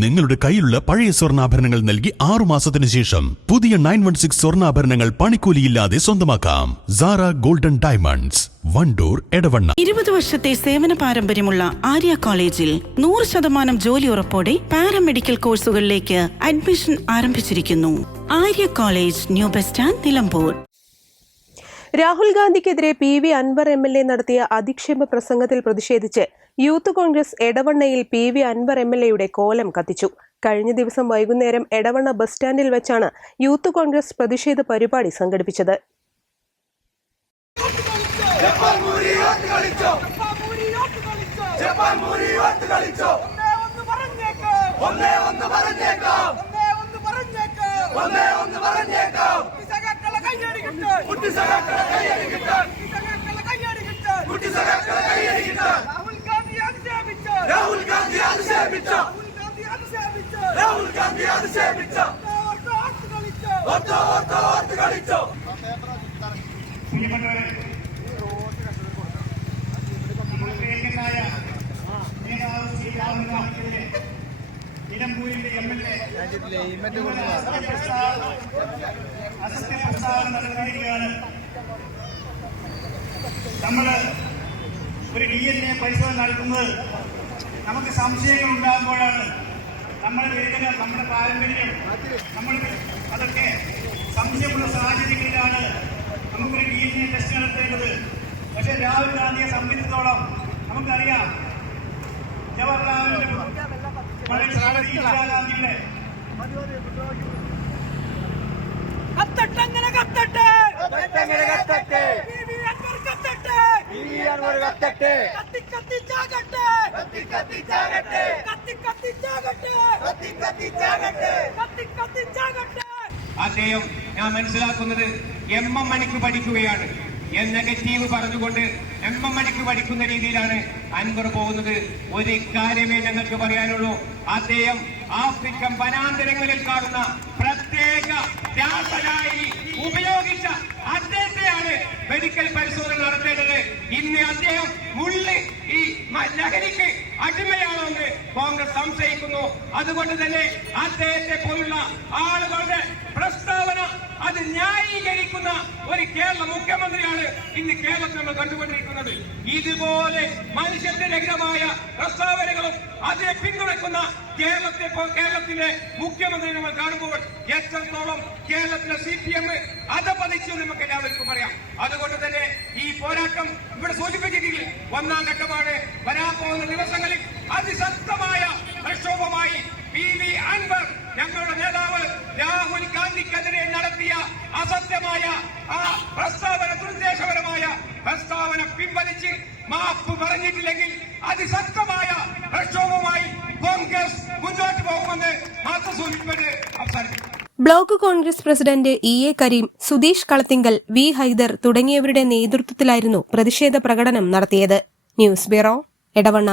നിങ്ങളുടെ കയ്യിലുള്ള പഴയ സ്വർണാഭരണങ്ങൾ നൽകി ആറു മാസത്തിന് ശേഷം പുതിയ നയൻ വൺ സിക്സ് സ്വർണാഭരണങ്ങൾ പണിക്കൂലിയില്ലാതെ സ്വന്തമാക്കാം. Sara golden diamonds Wandoor Edavanna. ഇരുപത് വർഷത്തെ സേവന പാരമ്പര്യമുള്ള ആര്യ കോളേജിൽ നൂറ് ശതമാനം ജോലി ഉറപ്പോടെ പാരാമെഡിക്കൽ കോഴ്സുകളിലേക്ക് അഡ്മിഷൻ ആരംഭിച്ചിരിക്കുന്നു. Arya college new bus stand Nilambur. Rahul ഗാന്ധിക്കെതിരെ P V Anvar M L A നടത്തിയ അധിക്ഷേപ പ്രസംഗത്തിൽ പ്രതിഷേധിച്ച് youth Congress എടവണ്ണയിൽ P V Anvar M L എയുടെ കോലം കത്തിച്ചു. കഴിഞ്ഞ ദിവസം വൈകുന്നേരം എടവണ്ണ ബസ് സ്റ്റാൻഡിൽ വെച്ചാണ് യൂത്ത് കോൺഗ്രസ് പ്രതിഷേധ പരിപാടി സംഘടിപ്പിച്ചത്. ഒന്നേ ഒന്ന് പറഞ്ഞേക്കാം. ഒന്നേ ഒന്ന് പറഞ്ഞേക്കാം. ഒന്നേ ഒന്ന് പറഞ്ഞേക്കാം. നമ്മൾ ഒരു ഡി എൻ എ പരിശോധന നടത്തുന്നത് നമുക്ക് സംശയങ്ങൾ ഉണ്ടാകുമ്പോഴാണ് നമ്മുടെ വേദന നമ്മുടെ പാരമ്പര്യം നമ്മൾ അതൊക്കെ സംശയമുള്ള സാഹചര്യങ്ങളിലാണ് നമുക്കൊരു ഡി എൻ എ ടെസ്റ്റ് നടത്തേണ്ടത്. പക്ഷേ രാഹുൽ ഗാന്ധിയെ സംബന്ധിച്ചിടത്തോളം നമുക്കറിയാം ജവഹർലാലിന്റെ ഇന്ദിരാഗാന്ധിയുടെ കത്തട്ടങ്ങനെ കത്തട്ടെ കത്തട്ടെ. കത്തട്ടെ കത്തട്ടെ. കത്തി കത്തി ചാകട്ടെ കത്തി കത്തി ചാകട്ടെ കത്തി കത്തി ചാകട്ടെ കത്തി കത്തി ചാകട്ടെ കത്തി കത്തി അദ്ദേഹം ഞാൻ മനസ്സിലാക്കുന്നത് എം എം മണിക്ക് പഠിക്കുകയാണ്. എൻ നെഗറ്റീവ് പറഞ്ഞുകൊണ്ട് എം എം മണിക്ക് പഠിക്കുന്ന രീതിയിലാണ് അൻവർ പോകുന്നത്. ഒരു കാര്യമേ ഞങ്ങൾക്ക് പറയാനുള്ളൂ. അദ്ദേഹം ആഫ്രിക്കൻ വനാന്തരങ്ങളിൽ കാണുന്ന പ്രത്യേക രാസനായി ഉപയോഗിച്ച അദ്ദേഹത്തെയാണ് മെഡിക്കൽ പരിശോധന നടത്തേണ്ടത്. ഇന്ന് അദ്ദേഹം അതുകൊണ്ട് തന്നെ അദ്ദേഹത്തെ പോലുള്ള ആളുകളുടെ പ്രസ്താവന അത് ന്യായീകരിക്കുന്ന ഒരു കേരള മുഖ്യമന്ത്രിയാണ് ഇന്ന് കേരളത്തിൽ നമ്മൾ കണ്ടുകൊണ്ടിരിക്കുന്നത്. ഇതുപോലെ മനുഷ്യത്വരഹിതമായ പ്രസ്താവനകളും അതിനെ പിന്തുണയ്ക്കുന്ന കേരളത്തെ കേരളത്തിലെ മുഖ്യമന്ത്രി നമ്മൾ കാണുമ്പോൾ എത്രത്തോളം കേരളത്തിലെ സി പി എം അതപതിച്ചു നമുക്ക് എല്ലാവർക്കും അറിയാം അതുകൊണ്ട് തന്നെ ഈ പോരാട്ടം ഇവിടെ സൂചിപ്പിച്ചിട്ടില്ല ഒന്നാം ഘട്ടമാണ് വരാൻ പോകുന്ന ദിവസങ്ങളിൽ അതിശക്തമായ പ്രക്ഷോഭമായി പി വി അൻവർ ഞങ്ങളുടെ നേതാവ് രാഹുൽ ഗാന്ധിക്കെതിരെ നടത്തിയ അസത്യമായ ആ പ്രസ്താവന ദുരുദ്ദേശപരമായ പ്രസ്താവന പിൻവലിച്ച് മാപ്പ് പറഞ്ഞിട്ടില്ലെങ്കിൽ അതിശക്തമായ പ്രക്ഷോഭമായി കോൺഗ്രസ് മുന്നോട്ട് പോകുമെന്ന് മാത്രം അവസാനിപ്പിക്കും block Congress president E A Karim Sudheesh Kalathingal V Haidar തുടങ്ങിയവരുടെ നേതൃത്വത്തിലായിരുന്നു പ്രതിഷേധ പ്രകടനം നടത്തിയത്. News bureau Edavanna.